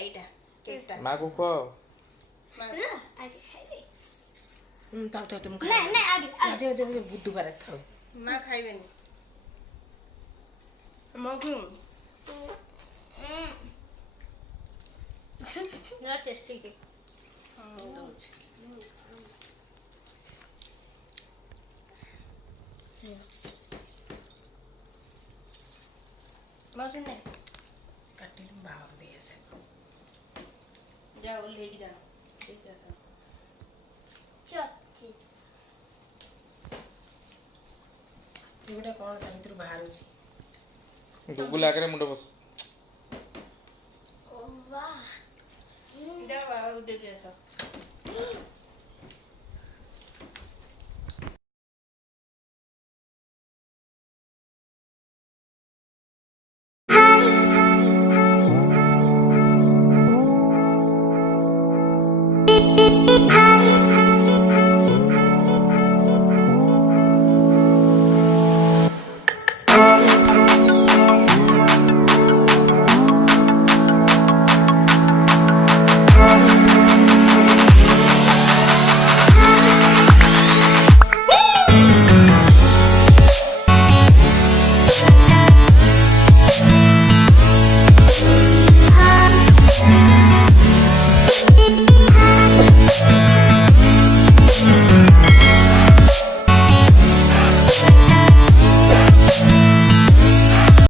এইটা কেকটা মা কো খো তাও তো তুমি না না আগে আগে বুধবার খাও মা খাইবেন মগুম না টেস্টি কেক মজা নেই কাটিল বাবা দিয়েছে যাও লেগে যাও ঠিক আছে চটকি ଏଗୁଡ଼ା କ'ଣ ତା ଭିତରୁ ବାହାରୁଛି ଗୁଗୁଲ ଆଗରେ ମୁଣ୍ଡ ବସ ও বাহ যাও বাবা উঠে দিয়ে